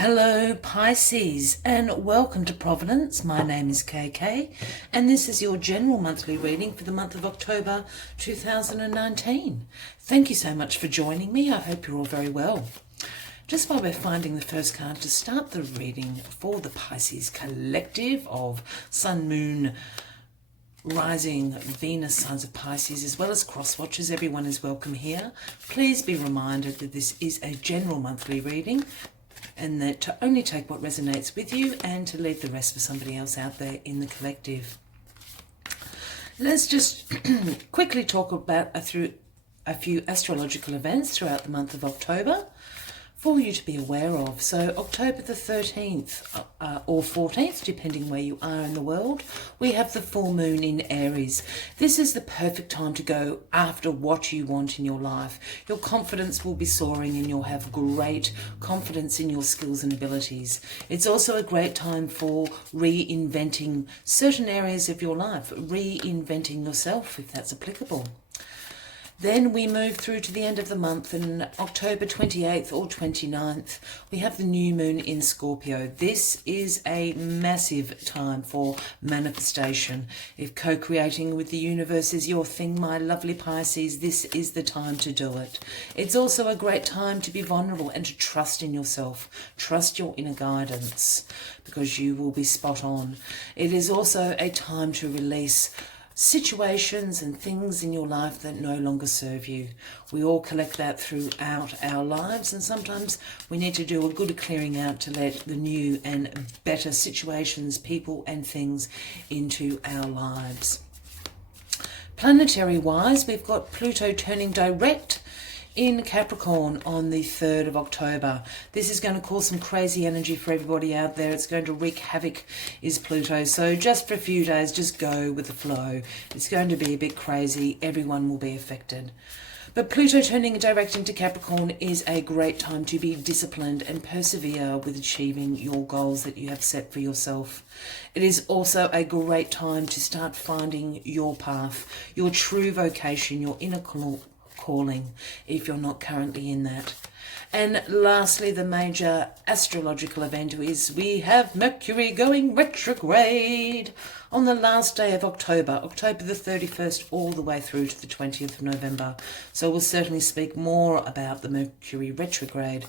Hello Pisces and welcome to Providence. My name is KK and this is your general monthly reading for the month of October 2019. Thank you so much for joining me. I hope you're all very well. Just while we're finding the first card to start the reading for the Pisces collective of Sun, Moon, Rising, Venus signs of Pisces, as well as cross watchers, everyone is welcome here. Please be reminded that this is a general monthly reading and that to only take what resonates with you and to leave the rest for somebody else out there in the collective. Let's just quickly talk about a few astrological events throughout the month of October for you to be aware of. So October the 13th or 14th, depending where you are in the world, we have the full moon in Aries. This is the perfect time to go after what you want in your life. Your confidence will be soaring and you'll have great confidence in your skills and abilities. It's also a great time for reinventing certain areas of your life, reinventing yourself if that's applicable. Then we move through to the end of the month, and October 28th or 29th, we have the new moon in Scorpio. This is a massive time for manifestation. If co-creating with the universe is your thing, my lovely Pisces, this is the time to do it. It's also a great time to be vulnerable and to trust in yourself. Trust your inner guidance because you will be spot on. It is also a time to release situations and things in your life that no longer serve you. We all collect that throughout our lives, and sometimes we need to do a good clearing out to let the new and better situations, people and things into our lives. Planetary wise, we've got Pluto turning direct in Capricorn on the 3rd of October. This is going to cause some crazy energy for everybody out there. It's going to wreak havoc, is Pluto. So just for a few days, just go with the flow. It's going to be a bit crazy. Everyone will be affected. But Pluto turning direct into Capricorn is a great time to be disciplined and persevere with achieving your goals that you have set for yourself. It is also a great time to start finding your path, your true vocation, your inner calling, if you're not currently in that. And lastly, the major astrological event is we have Mercury going retrograde on the last day of October, October the 31st, all the way through to the 20th of November. So we'll certainly speak more about the Mercury retrograde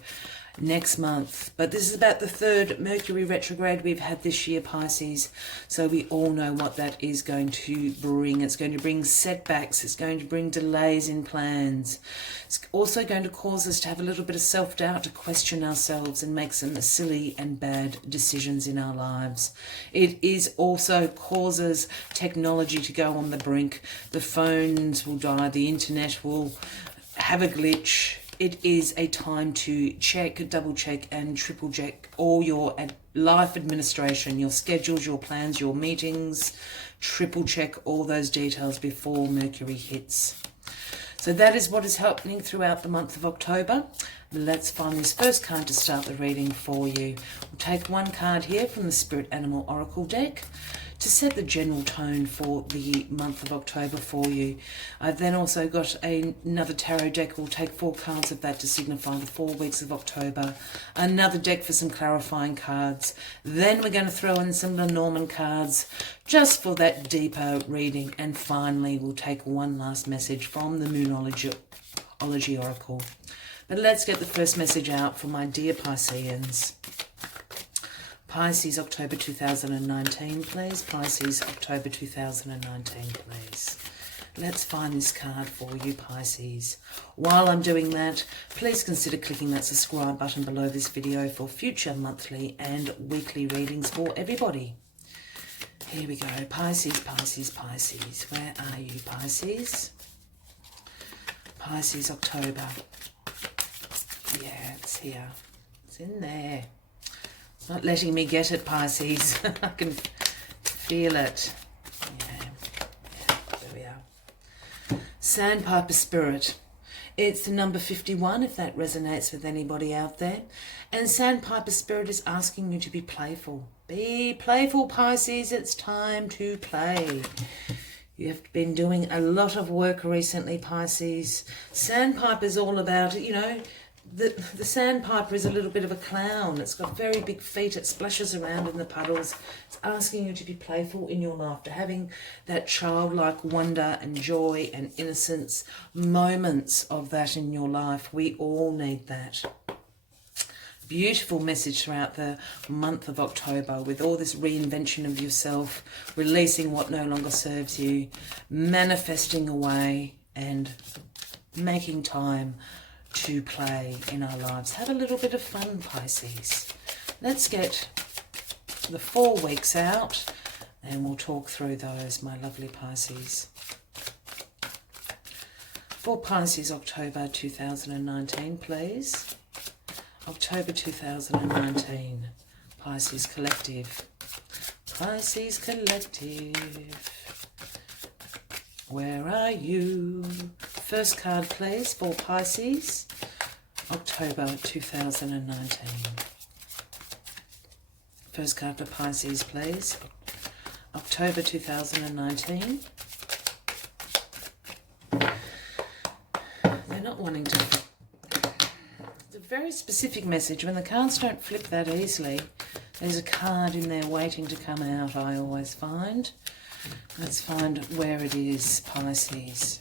next month. But this is about the third Mercury retrograde we've had this year, Pisces. So we all know what that is going to bring. It's going to bring setbacks. It's going to bring delays in plans. It's also going to cause us to have a little bit of self-doubt, to question ourselves and make some silly and bad decisions in our lives. It is also causes technology to go on the brink. The phones will die. The internet will have a glitch. It is a time to check, double check and triple check all your life administration, your schedules, your plans, your meetings. Triple check all those details before Mercury hits. So that is what is happening throughout the month of October. Let's find this first card to start the reading for you. We'll take one card here from the Spirit Animal Oracle deck to set the general tone for the month of October for you. I've then also got another tarot deck. We'll take 4 cards of that to signify the 4 weeks of October. Another deck for some clarifying cards. Then we're going to throw in some Lenormand cards just for that deeper reading. And finally, we'll take one last message from the Moonology Oracle. But let's get the first message out for my dear Pisceans. Pisces, October 2019, please. Pisces, October 2019, please. Let's find this card for you, Pisces. While I'm doing that, please consider clicking that subscribe button below this video for future monthly and weekly readings for everybody. Here we go. Pisces, Pisces, Pisces. Where are you, Pisces? Pisces, October. Yeah, it's here. It's in there. It's not letting me get it, Pisces. I can feel it. Yeah, there we are. Sandpiper Spirit. It's the number 51, if that resonates with anybody out there. And Sandpiper Spirit is asking you to be playful. Be playful, Pisces. It's time to play. You have been doing a lot of work recently, Pisces. Sandpiper is all about, The sandpiper is a little bit of a clown. It's got very big feet. It splashes around in the puddles. It's asking you to be playful in your laughter, having that childlike wonder and joy and innocence, moments of that in your life. We all need that. Beautiful message throughout the month of October, with all this reinvention of yourself, releasing what no longer serves you, manifesting away and making time to play in our lives. Have a little bit of fun, Pisces. Let's get the 4 weeks out and we'll talk through those, my lovely Pisces. For Pisces, October 2019, please. October 2019, Pisces Collective. Pisces Collective, where are you? First card, please, for Pisces, October 2019. First card for Pisces, please, October 2019. They're not wanting to... It's a very specific message. When the cards don't flip that easily, there's a card in there waiting to come out, I always find. Let's find where it is, Pisces.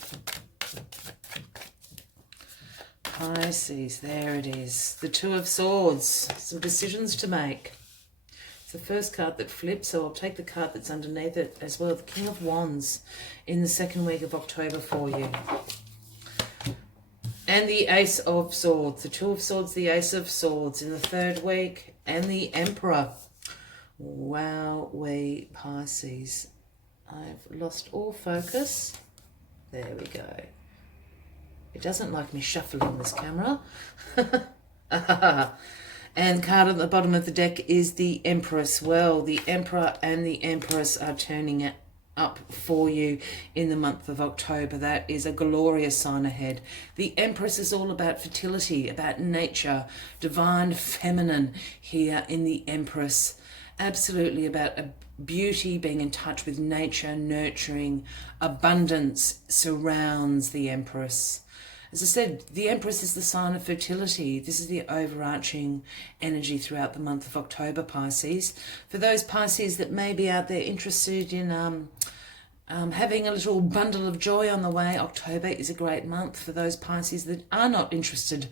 Pisces, there it is. The Two of Swords. Some decisions to make. It's the first card that flips, so I'll take the card that's underneath it as well. The King of Wands in the second week of October for you. And the Ace of Swords. The Two of Swords, the Ace of Swords in the third week. And the Emperor. Wowee, Pisces. I've lost all focus. There we go. It doesn't like me shuffling this camera. And the card at the bottom of the deck is the Empress. Well, the Emperor and the Empress are turning it up for you in the month of October. That is a glorious sign ahead. The Empress is all about fertility, about nature, divine feminine here in the Empress. Absolutely about a beauty, being in touch with nature, nurturing, abundance surrounds the Empress. As I said, the Empress is the sign of fertility. This is the overarching energy throughout the month of October, Pisces. For those Pisces that may be out there interested in having a little bundle of joy on the way, October is a great month. For those Pisces that are not interested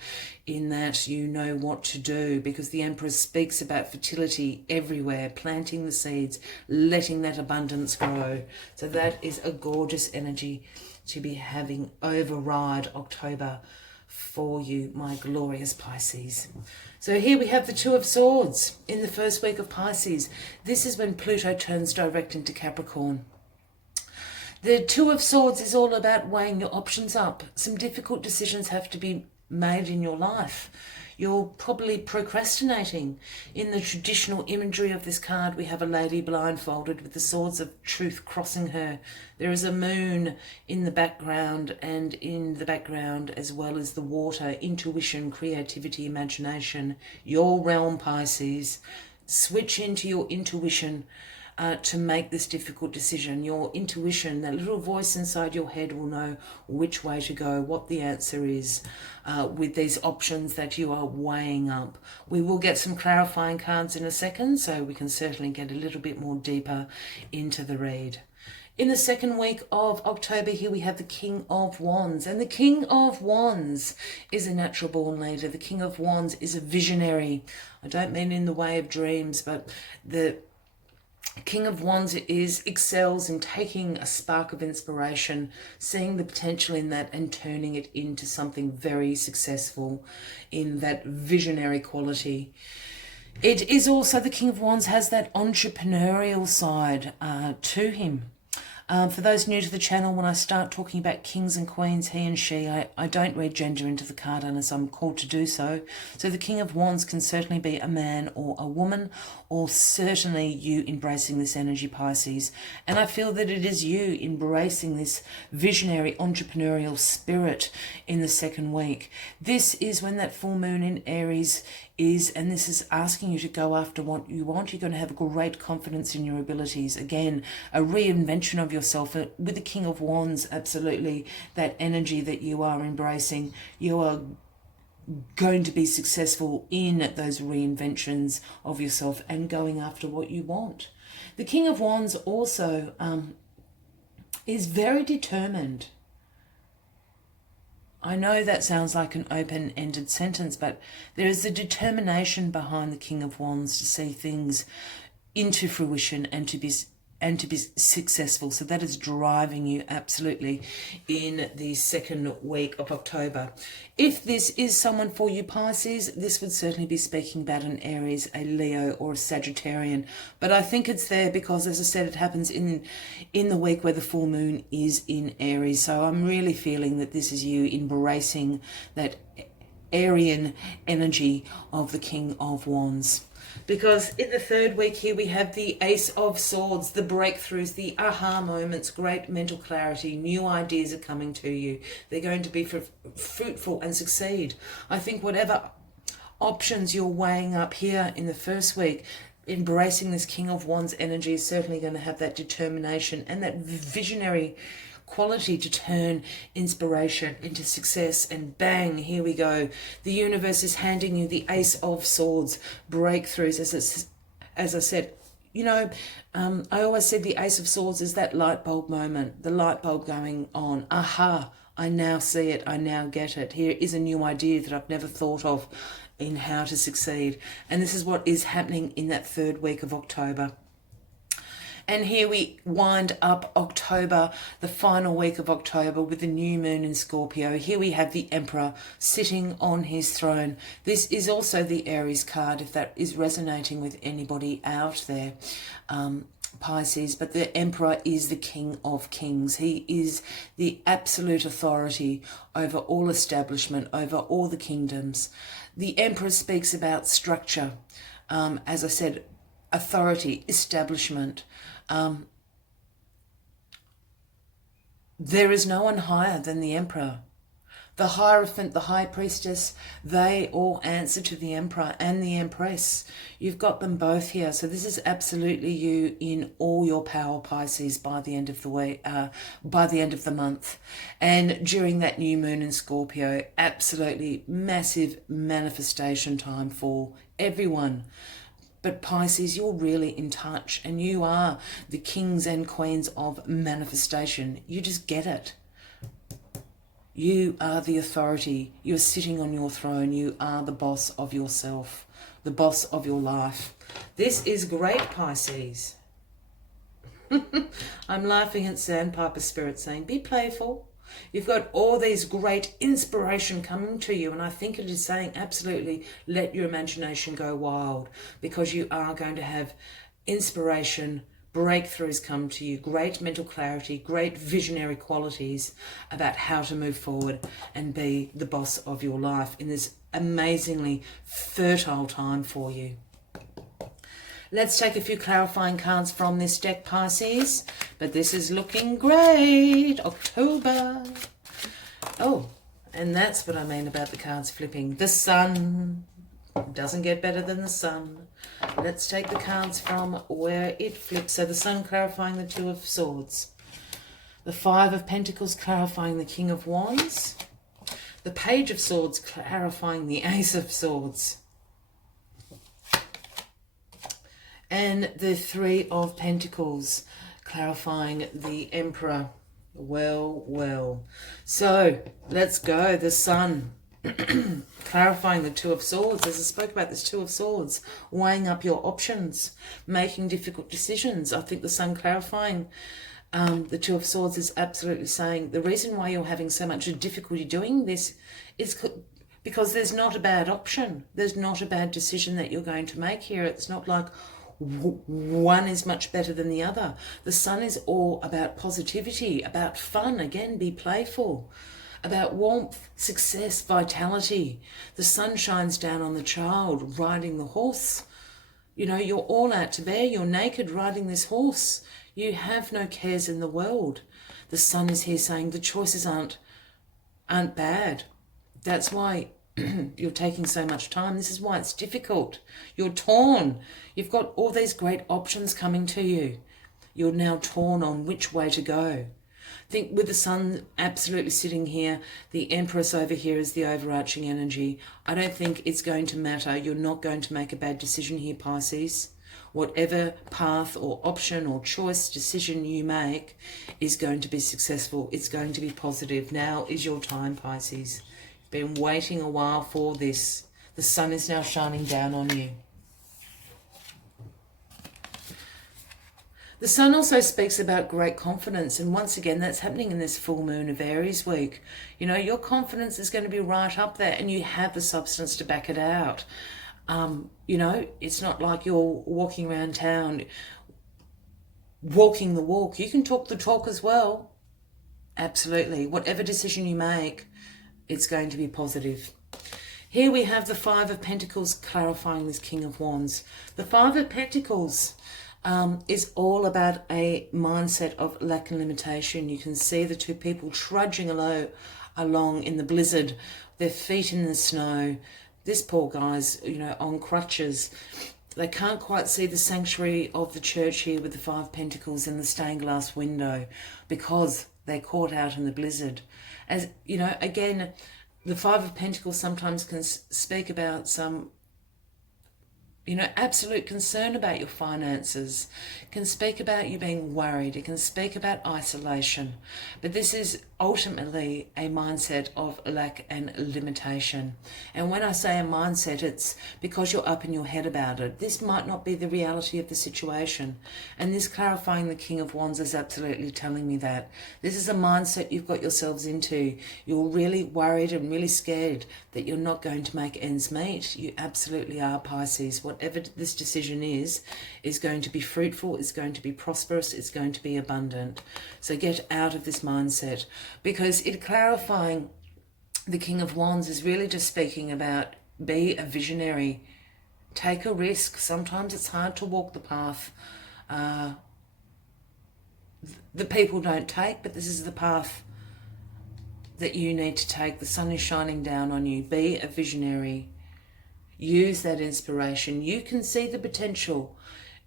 in that, you know what to do, because the Empress speaks about fertility everywhere, planting the seeds, letting that abundance grow. So that is a gorgeous energy to be having override October for you, my glorious Pisces. So here we have the Two of Swords in the first week of Pisces. This is when Pluto turns direct into Capricorn. The Two of Swords is all about weighing your options up. Some difficult decisions have to be made in your life. You're probably procrastinating. In the traditional imagery of this card, we have a lady blindfolded with the swords of truth crossing her. There is a moon in the background, and in the background, as well as the water, intuition, creativity, imagination. Your realm, Pisces. Switch into your intuition to make this difficult decision. Your intuition, that little voice inside your head, will know which way to go, what the answer is with these options that you are weighing up. We will get some clarifying cards in a second, so we can certainly get a little bit more deeper into the read. In the second week of October, here we have the King of Wands. And the King of Wands is a natural born leader. The King of Wands is a visionary. I don't mean in the way of dreams, but the King of Wands excels in taking a spark of inspiration, seeing the potential in that and turning it into something very successful in that visionary quality. It is also, the King of Wands has that entrepreneurial side to him. For those new to the channel, when I start talking about kings and queens, he and she, I don't read gender into the card unless I'm called to do so. So the King of Wands can certainly be a man or a woman, or certainly you embracing this energy, Pisces. And I feel that it is you embracing this visionary entrepreneurial spirit in the second week. This is when that full moon in Aries is, and this is asking you to go after what you want. You're going to have great confidence in your abilities. Again, a reinvention of yourself. With the King of Wands, absolutely, that energy that you are embracing. You are going to be successful in those reinventions of yourself and going after what you want. The King of Wands also is very determined. I know that sounds like an open-ended sentence, but there is a determination behind the King of Wands to see things into fruition and to be successful. So that is driving you absolutely in the second week of October. If this is someone for you, Pisces, this would certainly be speaking about an Aries, a Leo, or a Sagittarian. But I think it's there because, as I said, it happens in the week where the full moon is in Aries. So I'm really feeling that this is you embracing that Arian energy of the King of Wands. Because in the third week here we have the Ace of Swords, the breakthroughs, the aha moments, great mental clarity, new ideas are coming to you. They're going to be fruitful and succeed. I think whatever options you're weighing up here in the first week, embracing this King of Wands energy is certainly going to have that determination and that visionary quality to turn inspiration into success. And bang, here we go. The universe is handing you the Ace of Swords, breakthroughs. As I said, you know, I always said the Ace of Swords is that light bulb moment, the light bulb going on. Aha, I now see it, I now get it. Here is a new idea that I've never thought of in how to succeed. And this is what is happening in that third week of October. And here we wind up October, the final week of October, with the new moon in Scorpio. Here we have the Emperor sitting on his throne. This is also the Aries card, if that is resonating with anybody out there, Pisces. But the Emperor is the King of Kings. He is the absolute authority over all establishment, over all the kingdoms. The Emperor speaks about structure, as I said, authority, establishment. There is no one higher than the Emperor. The Hierophant, the High Priestess, they all answer to the Emperor and the Empress. You've got them both here. So this is absolutely you in all your power, Pisces, by the end of the week, by the end of the month. And during that new moon in Scorpio, absolutely massive manifestation time for everyone. But Pisces, you're really in touch and you are the kings and queens of manifestation. You just get it. You are the authority. You're sitting on your throne. You are the boss of yourself, the boss of your life. This is great, Pisces. I'm laughing at Sandpiper Spirit saying, be playful. You've got all these great inspiration coming to you, and I think it is saying absolutely let your imagination go wild, because you are going to have inspiration, breakthroughs come to you, great mental clarity, great visionary qualities about how to move forward and be the boss of your life in this amazingly fertile time for you. Let's take a few clarifying cards from this deck, Pisces. But this is looking great. October. Oh, and that's what I mean about the cards flipping. The Sun. Doesn't get better than the Sun. Let's take the cards from where it flips. So the Sun clarifying the Two of Swords. The Five of Pentacles clarifying the King of Wands. The Page of Swords clarifying the Ace of Swords. And the Three of Pentacles clarifying the Emperor. Well, well. So let's go. The Sun clarifying the Two of Swords. As I spoke about this Two of Swords, weighing up your options, making difficult decisions. I think the Sun clarifying the Two of Swords is absolutely saying the reason why you're having so much difficulty doing this is because there's not a bad option. There's not a bad decision that you're going to make here. It's not like one is much better than the other. The Sun is all about positivity, about fun. Again, be playful, about warmth, success, vitality. The sun shines down on the child riding the horse. You know, you're all out to bear. You're naked riding this horse. You have no cares in the world. The Sun is here saying the choices aren't bad. That's why you're taking so much time. This is why it's difficult. You're torn. You've got all these great options coming to you. You're now torn on which way to go. I think with the sun absolutely sitting here, the Empress over here is the overarching energy. I don't think it's going to matter. You're not going to make a bad decision here, Pisces. Whatever path or option or choice decision you make is going to be successful. It's going to be positive. Now is your time, Pisces. You've been waiting a while for this. The sun is now shining down on you. The sun also speaks about great confidence, and once again that's happening in this full moon of Aries week. You know, your confidence is going to be right up there and you have the substance to back it out. You know, it's not like you're walking around town walking the walk. You can talk the talk as well. Absolutely. Whatever decision you make, it's going to be positive. Here we have the Five of Pentacles clarifying this King of Wands. The Five of Pentacles is all about a mindset of lack and limitation. You can see the two people trudging along in the blizzard, their feet in the snow. This poor guy's, you know, on crutches. They can't quite see the sanctuary of the church here with the Five Pentacles in the stained glass window because they're caught out in the blizzard. As you know, again, the Five of Pentacles sometimes can speak about some, you know, absolute concern about your finances. It can speak about you being worried. It can speak about isolation. But this is ultimately a mindset of lack and limitation. And when I say a mindset, it's because you're up in your head about it. This might not be the reality of the situation. And this clarifying the King of Wands is absolutely telling me that. This is a mindset you've got yourselves into. You're really worried and really scared that you're not going to make ends meet. You absolutely are, Pisces. Whatever this decision is going to be fruitful, it's going to be prosperous, it's going to be abundant. So get out of this mindset, because it clarifying the King of Wands is really just speaking about be a visionary, take a risk. Sometimes it's hard to walk the path the people don't take, but this is the path that you need to take. The sun is shining down on you. Be a visionary. Use that inspiration. You can see the potential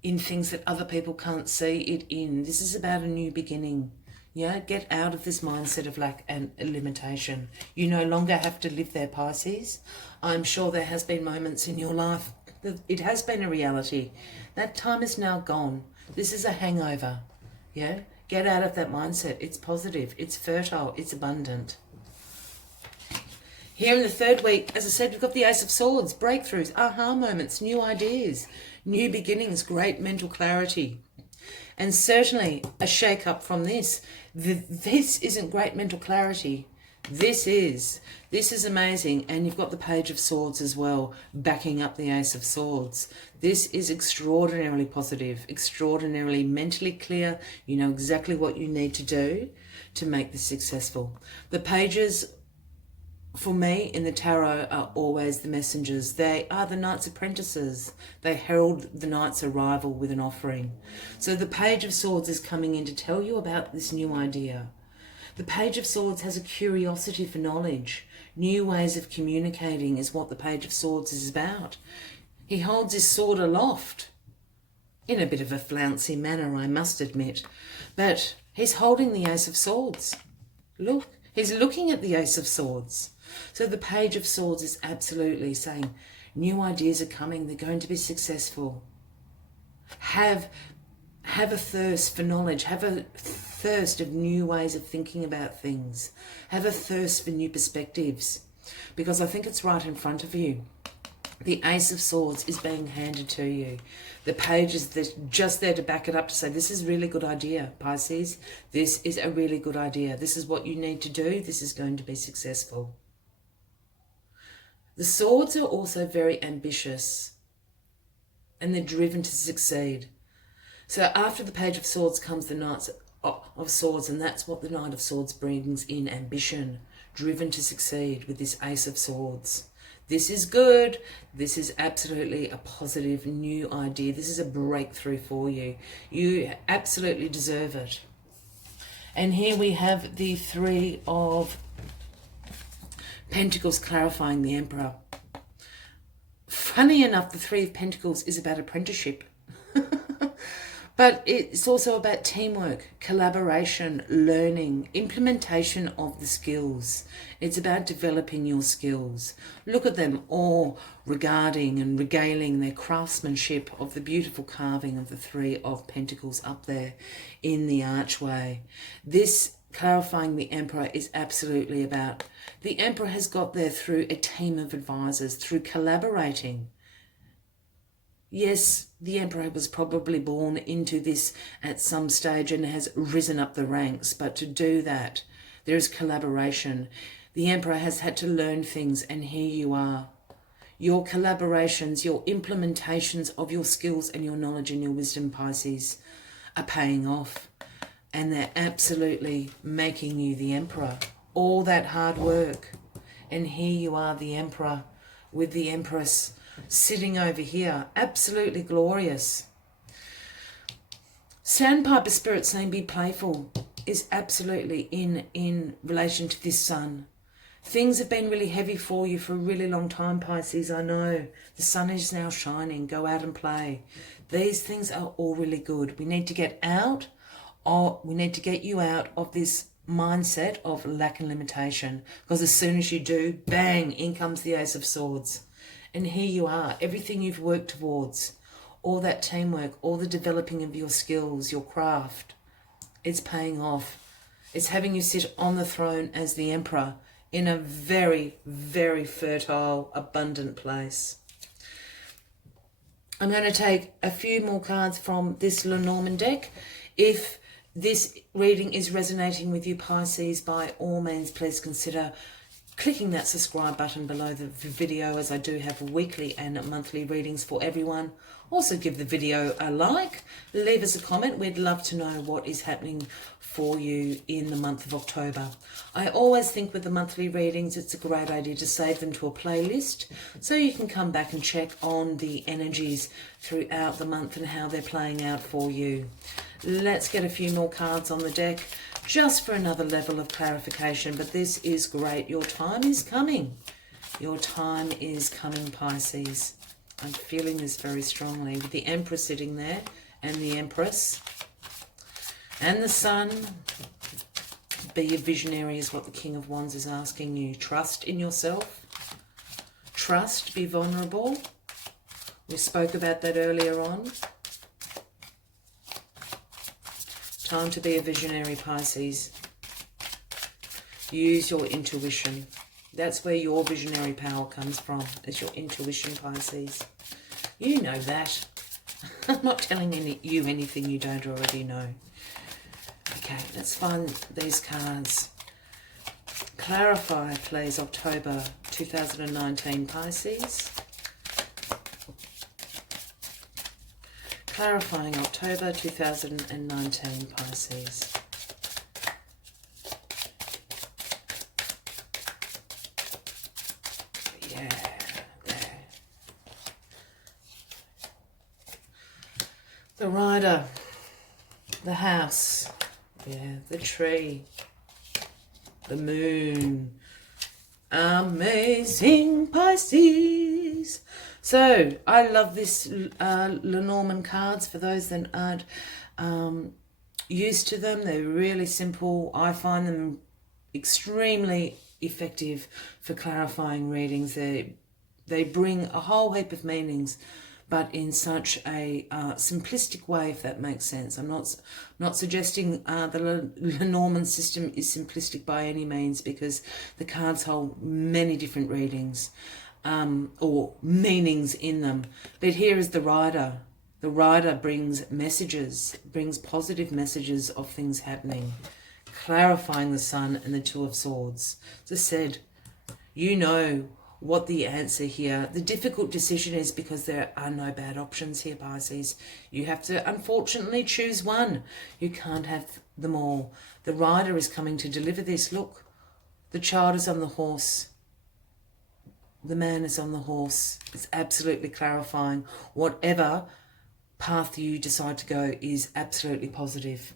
in things that other people can't see it in. This is about a new beginning. Yeah, get out of this mindset of lack and limitation. You no longer have to live there, Pisces. I'm sure there has been moments in your life that it has been a reality. That time is now gone. This is a hangover. Yeah, get out of that mindset. It's positive, it's fertile, it's abundant. Here in the third week, as I said, we've got the Ace of Swords, breakthroughs, aha moments, new ideas, new beginnings, great mental clarity. And certainly a shake-up from this. This isn't great mental clarity. This is amazing. And you've got the Page of Swords as well, backing up the Ace of Swords. This is extraordinarily positive, extraordinarily mentally clear. You know exactly what you need to do to make this successful. The pages, for me, in the tarot are always the messengers. They are the knight's apprentices. They herald the knight's arrival with an offering. So the Page of Swords is coming in to tell you about this new idea. The Page of Swords has a curiosity for knowledge. New ways of communicating is what the Page of Swords is about. He holds his sword aloft, in a bit of a flouncy manner, I must admit. But he's holding the Ace of Swords. Look, he's looking at the Ace of Swords. So the Page of Swords is absolutely saying, new ideas are coming, they're going to be successful. Have a thirst for knowledge, have a thirst of new ways of thinking about things, have a thirst for new perspectives, because I think it's right in front of you. The Ace of Swords is being handed to you. The Page is just there to back it up, to say, this is a really good idea, Pisces. This is a really good idea. This is what you need to do. This is going to be successful. The Swords are also very ambitious and they're driven to succeed. So after the Page of Swords comes the Knight of Swords, and that's what the Knight of Swords brings in, ambition, driven to succeed with this Ace of Swords. This is good. This is absolutely a positive new idea. This is a breakthrough for you. You absolutely deserve it. And here we have the Three of Pentacles clarifying the Emperor. Funny enough, the Three of Pentacles is about apprenticeship. But it's also about teamwork, collaboration, learning, implementation of the skills. It's about developing your skills. Look at them all regarding and regaling their craftsmanship of the beautiful carving of the Three of Pentacles up there in the archway. This clarifying the Emperor is absolutely about. The Emperor has got there through a team of advisors, through collaborating. Yes, the Emperor was probably born into this at some stage and has risen up the ranks, but to do that, there is collaboration. The Emperor has had to learn things, and here you are. Your collaborations, your implementations of your skills and your knowledge and your wisdom, Pisces, are paying off. And they're absolutely making you the Emperor. All that hard work. And here you are, the Emperor, with the Empress sitting over here. Absolutely glorious. Sandpiper Spirit saying be playful is absolutely in relation to this sun. Things have been really heavy for you for a really long time, Pisces. I know. The sun is now shining. Go out and play. These things are all really good. We need to get out. We need to get you out of this mindset of lack and limitation. Because as soon as you do, bang, in comes the Ace of Swords. And here you are, everything you've worked towards, all that teamwork, all the developing of your skills, your craft, it's paying off. It's having you sit on the throne as the Emperor in a very, very fertile, abundant place. I'm going to take a few more cards from this Lenormand deck. If this reading is resonating with you, Pisces, by all means, please consider clicking that subscribe button below the video, as I do have weekly and monthly readings for everyone. Also give the video a like, leave us a comment. We'd love to know what is happening for you in the month of October. I always think with the monthly readings, it's a great idea to save them to a playlist so you can come back and check on the energies throughout the month and how they're playing out for you. Let's get a few more cards on the deck, just for another level of clarification. But this is great. Your time is coming. Your time is coming, Pisces. I'm feeling this very strongly with the Emperor sitting there and the Empress and the Sun. Be a visionary is what the King of Wands is asking you. Trust in yourself. Trust, be vulnerable. We spoke about that earlier on. Time to be a visionary, Pisces. Use your intuition. That's where your visionary power comes from, is your intuition, Pisces. You know that. I'm not telling you anything you don't already know. Okay, let's find these cards. Clarify, please, October 2019, Pisces. Clarifying October 2019, Pisces. Yeah, there. The Rider, the House, yeah, the Tree, the Moon. Amazing, Pisces. So, I love this Lenormand cards. For those that aren't used to them, they're really simple. I find them extremely effective for clarifying readings. They bring a whole heap of meanings, but in such a simplistic way, if that makes sense. I'm not suggesting the Lenormand system is simplistic by any means, because the cards hold many different readings. Or meanings in them. But here is the Rider. The Rider brings messages, brings positive messages of things happening, clarifying the Sun and the Two of Swords. As I said, you know what the answer here, the difficult decision is, because there are no bad options here, Pisces. You have to, unfortunately, choose one. You can't have them all. The Rider is coming to deliver this. Look, the child is on the horse. The man is on the horse. It's absolutely clarifying. Whatever path you decide to go is absolutely positive.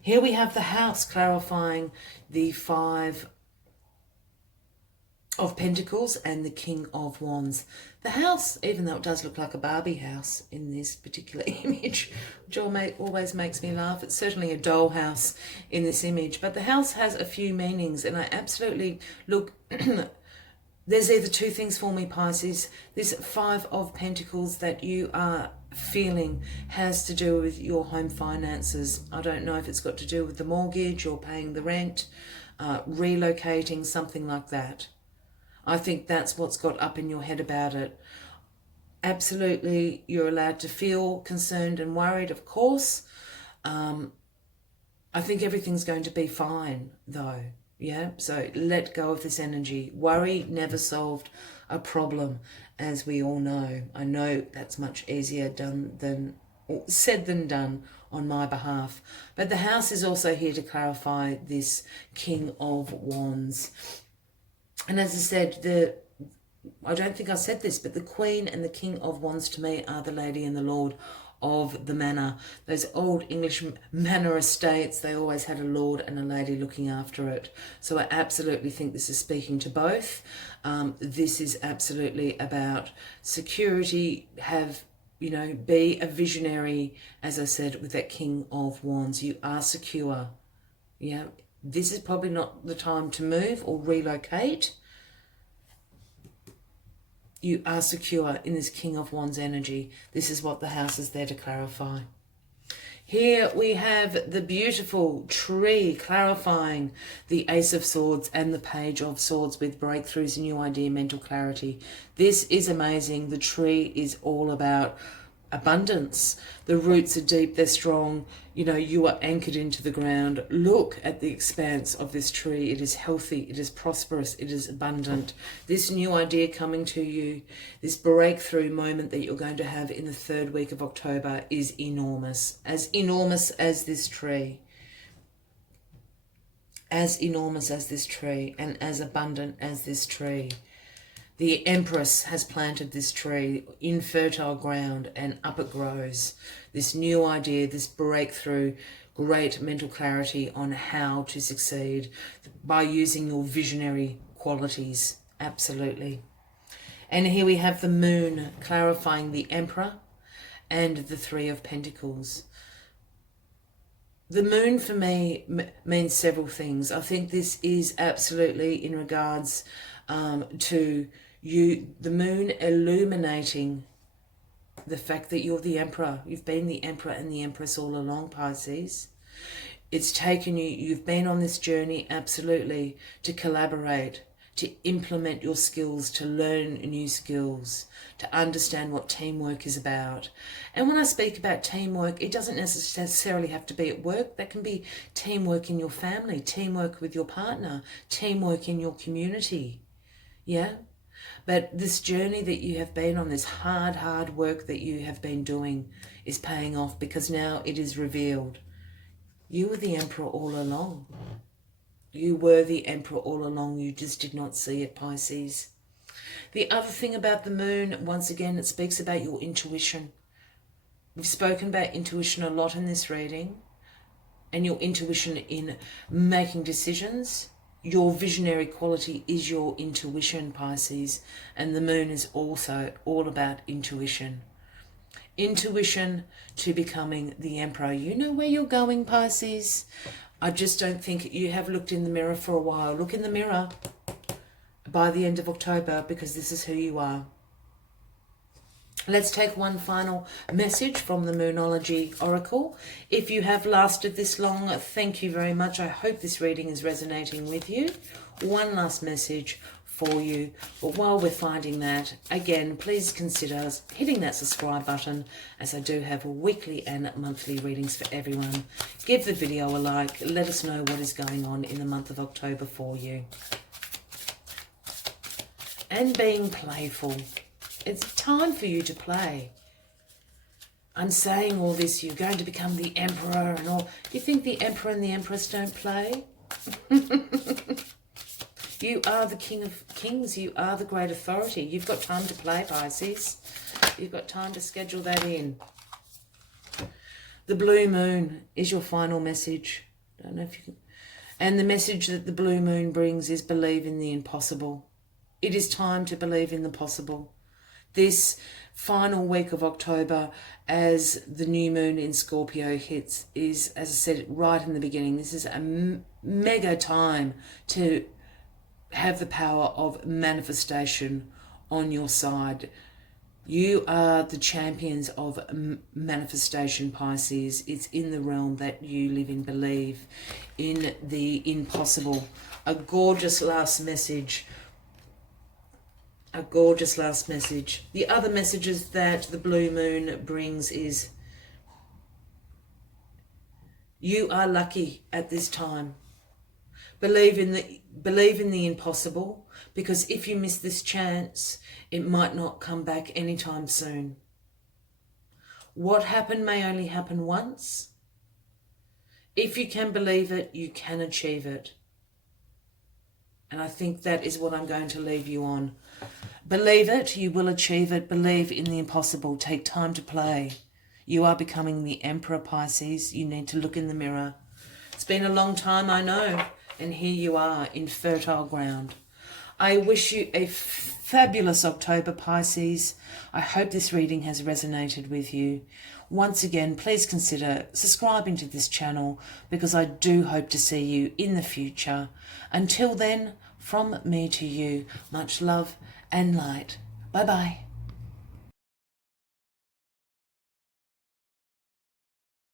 Here we have the House, clarifying the 5 of Pentacles and the King of Wands. The house, even though it does look like a Barbie house in this particular image, which always makes me laugh, it's certainly a doll house in this image, but the house has a few meanings, and I absolutely look there's either two things for me, Pisces. This Five of Pentacles that you are feeling has to do with your home finances. I don't know if it's got to do with the mortgage or paying the rent, relocating, something like that. I think that's what's got up in your head about it. Absolutely, you're allowed to feel concerned and worried, of course. I think everything's going to be fine, though. Yeah, so let go of this energy. Worry never solved a problem, as we all know. I know that's much easier said than done on my behalf. But the house is also here to clarify this King of Wands. And as I said, I don't think I said this, but the Queen and the King of Wands to me are the Lady and the Lord of the manor. Those old English manor estates, they always had a lord and a lady looking after it. So I absolutely think this is speaking to both. This is absolutely about security, be a visionary, as I said, with that King of Wands. You are secure. Yeah, this is probably not the time to move or relocate. You are secure in this King of Wands energy. This is what the house is there to clarify. Here we have the beautiful tree clarifying the Ace of Swords and the Page of Swords with breakthroughs, new idea, mental clarity. This is amazing. The tree is all about abundance. The roots are deep, they're strong. You are anchored into the ground. Look at the expanse of this tree. It is healthy, it is prosperous, it is abundant. This new idea coming to you, this breakthrough moment that you're going to have in the 3rd week of October is enormous as this tree. As enormous as this tree and as abundant as this tree. The Empress has planted this tree in fertile ground and up it grows. This new idea, this breakthrough, great mental clarity on how to succeed by using your visionary qualities. Absolutely. And here we have the Moon clarifying the Emperor and the Three of Pentacles. The Moon for me means several things. I think this is absolutely in regards to you, the Moon illuminating the fact that you're the Emperor. You've been the Emperor and the Empress all along, Pisces. It's taken you, you've been on this journey absolutely to collaborate, to implement your skills, to learn new skills, to understand what teamwork is about. And when I speak about teamwork, it doesn't necessarily have to be at work. That can be teamwork in your family, teamwork with your partner, teamwork in your community. Yeah? But this journey that you have been on, this hard work that you have been doing is paying off because now it is revealed. You were the Emperor all along. You were the Emperor all along. You just did not see it, Pisces. The other thing about the Moon, once again, it speaks about your intuition. We've spoken about intuition a lot in this reading, and your intuition in making decisions. Your visionary quality is your intuition, Pisces, and the Moon is also all about intuition. Intuition to becoming the Emperor. You know where you're going, Pisces. I just don't think you have looked in the mirror for a while. Look in the mirror by the end of October, because this is who you are. Let's take one final message from the Moonology Oracle. If you have lasted this long, thank you very much. I hope this reading is resonating with you. One last message for you. But while we're finding that, again, please consider hitting that subscribe button, as I do have weekly and monthly readings for everyone. Give the video a like. Let us know what is going on in the month of October for you. And being playful. It's time for you to play. I'm saying all this, you're going to become the Emperor and all. Do you think the Emperor and the Empress don't play? You are the King of Kings. You are the great authority. You've got time to play, Pisces. You've got time to schedule that in. The blue moon is your final message. Don't know if you can. And the message that the blue moon brings is believe in the impossible. It is time to believe in the possible. This final week of October, as the new moon in Scorpio hits, is, as I said right in the beginning, this is a mega time to have the power of manifestation on your side. You are the champions of manifestation, Pisces. It's in the realm that you live in. Believe in the impossible. A gorgeous last message. A gorgeous last message. The other messages that the blue moon brings is you are lucky at this time. Believe in the impossible, because if you miss this chance, it might not come back anytime soon. What happened may only happen once. If you can believe it, you can achieve it. And I think that is what I'm going to leave you on. Believe it, you will achieve it. Believe in the impossible. Take time to play. You are becoming the Emperor, Pisces. You need to look in the mirror. It's been a long time, I know. And here you are in fertile ground. I wish you a fabulous October, Pisces. I hope this reading has resonated with you. Once again, please consider subscribing to this channel, because I do hope to see you in the future. Until then, from me to you, much love and light. Bye-bye.